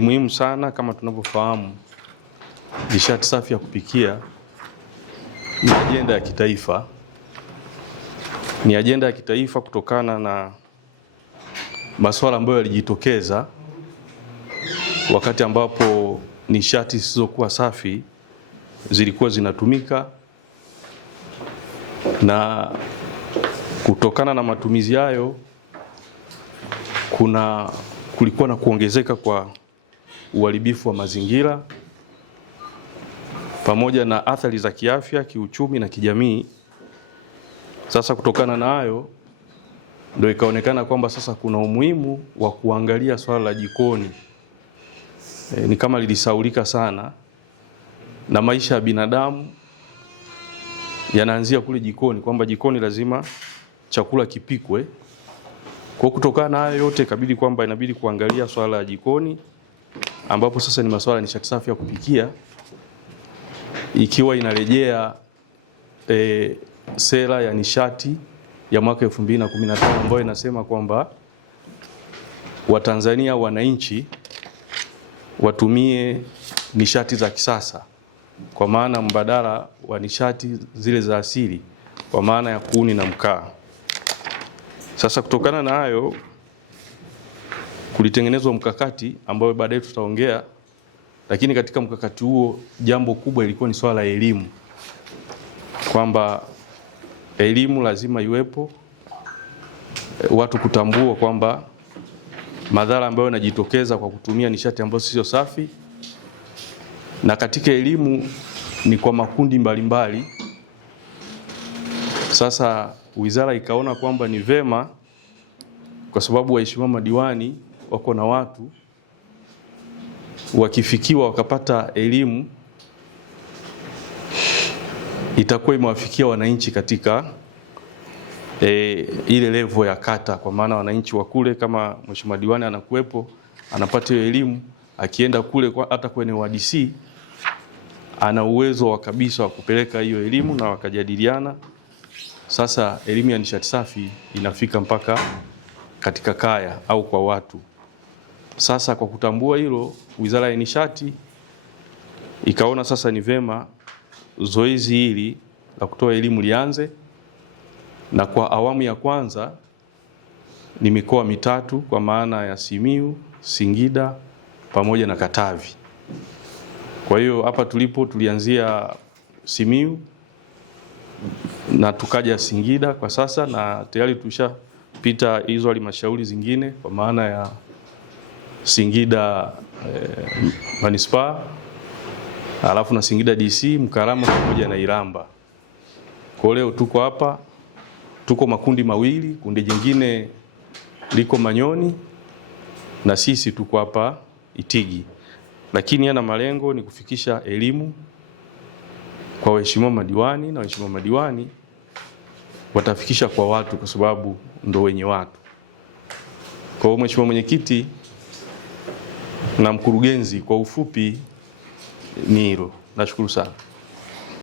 Ni muhimu sana kama tunavyofahamu, nishati safi ya kupikia ni ajenda ya kitaifa. Ni ajenda ya kitaifa kutokana na masuala ambayo yalijitokeza wakati ambapo nishati zisizokuwa safi zilikuwa zinatumika, na kutokana na matumizi hayo kulikuwa na kuongezeka kwa uharibifu wa mazingira pamoja na athari za kiafya, kiuchumi na kijamii. Sasa kutokana na hayo ndio ikaonekana kwamba sasa kuna umuhimu wa kuangalia swala la jikoni. Ni kama lilisaulika sana, na maisha ya binadamu yanaanzia kule jikoni, kwamba jikoni lazima chakula kipikwe. Kwa kutokana na hayo yote ikabidi kwamba inabidi kuangalia swala la jikoni, ambapo sasa ni masuala ya nishati safi ya kupikia, ikiwa inarejea sera ya nishati ya mwaka 2015 ambayo inasema kwamba Watanzania wananchi watumie nishati za kisasa, kwa maana mbadala wa nishati zile za asili, kwa maana ya kuni na mkaa. Sasa kutokana na hayo kulitengenezwa mkakati ambao baadaye tutaongea, lakini katika mkakati huo jambo kubwa ilikuwa ni swala la elimu, kwamba elimu lazima iwepo, watu kutambua kwamba madhara ambayo yanajitokeza kwa kutumia nishati ambayo sio safi. Na katika elimu ni kwa makundi mbalimbali. Sasa wizara ikaona kwamba ni vema, kwa sababu waheshimiwa madiwani wako na watu wakifikiwa wakapata elimu, itakuwa imewafikia wananchi katika ile level ya kata, kwa maana wananchi wa kule, kama mheshimiwa diwani anakuepo anapata hiyo elimu, akienda kule hata kwenye WDC ana uwezo wa kabisa wa kupeleka hiyo elimu na wakajadiliana. Sasa elimu ya nishati safi inafika mpaka katika kaya au kwa watu. Sasa kwa kutambua hilo, Wizara ya Nishati ikaona sasa ni vema zoezi hili la kutoa elimu lianze, na kwa awamu ya kwanza ni mikoa mitatu, kwa maana ya Simiyu, Singida pamoja na Katavi. Kwa hiyo hapa tulipo tulianzia Simiyu na tukaja Singida kwa sasa, na tayari tushapita hizo halmashauri zingine, kwa maana ya Singida Manispaa, alafu na Singida DC, Mkarama pamoja na Iramba. Kwa leo tuko hapa, tuko makundi mawili, kundi jingine liko Manyoni na sisi tuko hapa Itigi. Lakini yana malengo ni kufikisha elimu kwa waheshimiwa madiwani, na waheshimiwa madiwani watafikisha kwa watu, kwa sababu ndo wenye watu. Kwa hiyo mheshimiwa mwenyekiti na mkurugenzi, kwa ufupi ni hilo. Nashukuru sana.